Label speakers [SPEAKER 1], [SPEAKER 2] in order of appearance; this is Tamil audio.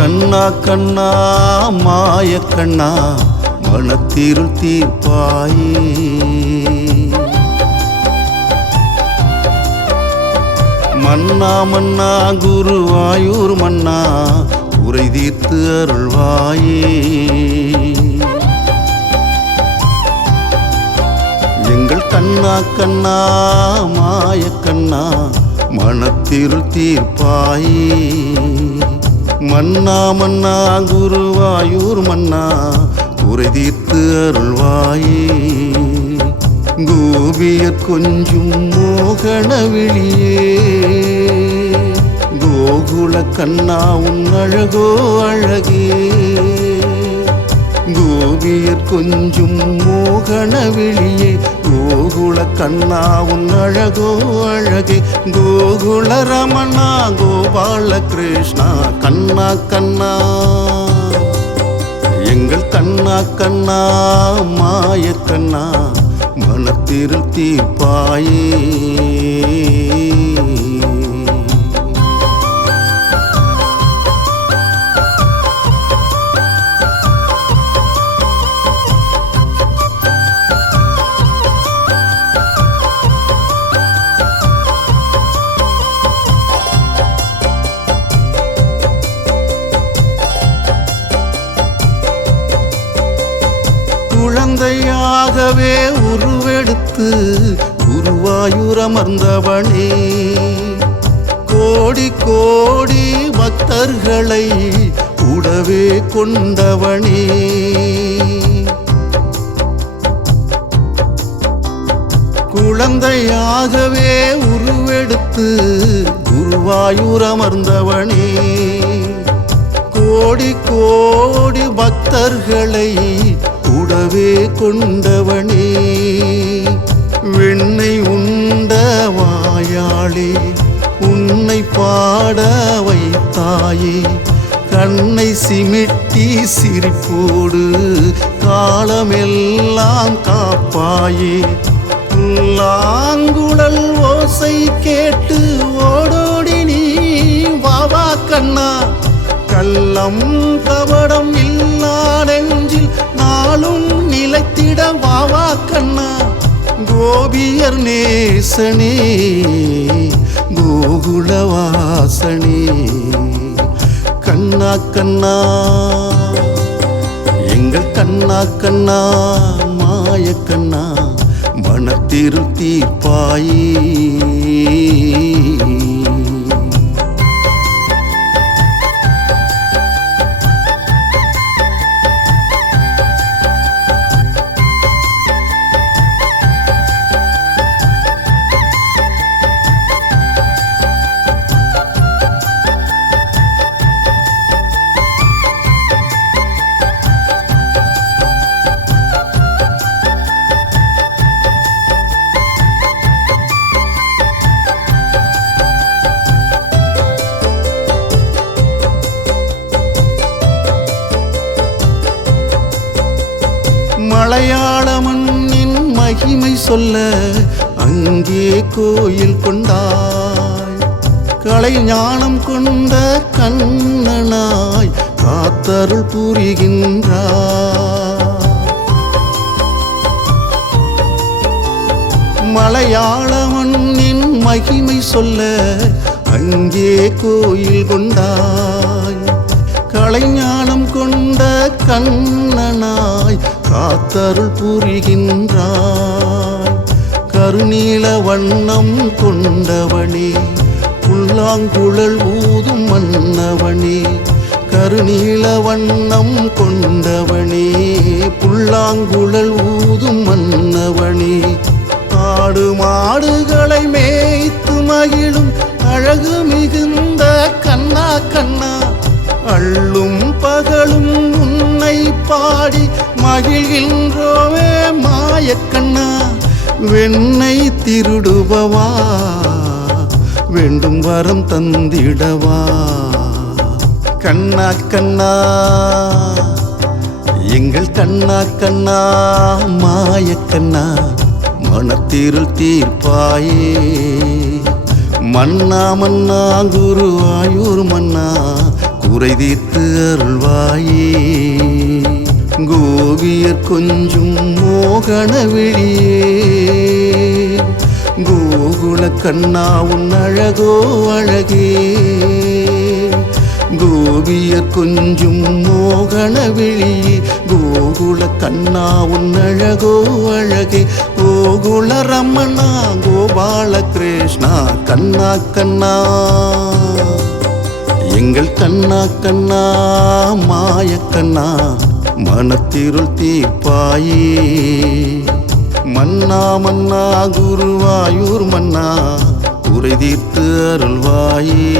[SPEAKER 1] கண்ணா கண்ணா மாய கண்ணா மனத்திருள் தீர்ப்பாயே. மன்னா மன்னா குருவாயூர் மன்னா உரை தீர்த்து அருள்வாயே. எங்கள் கண்ணா கண்ணா மாய கண்ணா மனத்திருள் தீர்ப்பாயே. மன்னா மன்னா குருவாயூர் மன்னா குறை தீர்த்து அருள்வாயே. கோபியர் கொஞ்சும் மோகன விழியே கோகுல கண்ணா உன் அழகோ அழகே. கோபியர் கொஞ்சும் மோகன விழியே கோகுல கண்ணா உன் அழகோ அழகே. கோகுல ரமணா கோபால கிருஷ்ணா கண்ணா கண்ணா. எங்கள் கண்ணா கண்ணா மாய கண்ணா மனத்திருள் பாயே. குழந்தையாகவே உருவெடுத்து உருவாயுரமர்ந்தவனே. கோடி கோடி பக்தர்களை உடவே கொண்டவனே. குழந்தையாகவே உருவெடுத்து குருவாயூரமர்ந்தவனே கோடி கோடி பக்தர்களை உடவே கொண்டவனே வெண்ணை உண்ட வாயாளே உன்னை பாட வைத்தாயே கண்ணை சிமிட்டி சிரிப்போடு காலமெல்லாம் காப்பாயே. புல்லாங்குழல் ஓசை கேட்டு ஓடோடி நீ வாவா கண்ணா. கள்ளம் கபடம் இல்லா நெஞ்சில் நாளும் நிலைத்திட வாவா கண்ணா. கோபியர் நேசனே கோகுலவாசனே கண்ணா கண்ணா. எங்கள் கண்ணா கண்ணா மாய கண்ணா மனத்திருள் தீர்ப்பாயே. மலையாளமண்ணின் மகிமை சொல்ல அங்கே கோயில் கொண்டாய். கலை ஞானம் கொண்ட கண்ணனாய் காத்தருள் புரிகின்றாய். மலையாளமண்ணின் மகிமை சொல்ல அங்கே கோயில் கொண்டாய். கலைஞானம் கொண்ட கண்ணனாய் காத்தருள் புரிகின்றாய் கருநீல வண்ணம் கொண்டவனே புல்லாங்குழல் ஊதும் மன்னவனே கருநீல வண்ணம் கொண்டவனே புல்லாங்குழல் ஊதும் மன்னவனே. ஆடு மாடுகளை மேய்த்து மகிழும் அழகு மிகுந்த கண்ணா கண்ணா அள்ளும் பகலும் உன்னை பாடி மகிழ்கின்றோவே மாயக்கண்ணா வெண்ணை திருடுபவா வேண்டும் வரம் தந்திடவா. கண்ணா கண்ணா எங்கள் கண்ணா கண்ணா மாயக்கண்ணா மனத்திருள் தீர்ப்பாயே. மன்னா மன்னா குரு ஆயூர் மன்னா குறை தீர்த்து அருள்வாயே. குரு கோபியர் கொஞ்சும் மோகன வெளியே. கோகுல கண்ணா உன் அழகோ அழகே. கோபியர் கொஞ்சும் மோகன வெளியே. கோகுல கண்ணா உன் அழகோ அழகே. கோகுல ரமணா கோபால கிருஷ்ணா கண்ணா கண்ணா. எங்கள் கண்ணா கண்ணா மாய கண்ணா. மனத்திருள் தீப்பாயே. மன்னா மன்னா குருவாயூர் மன்னா குறை தீர்த்து அருள்வாயே.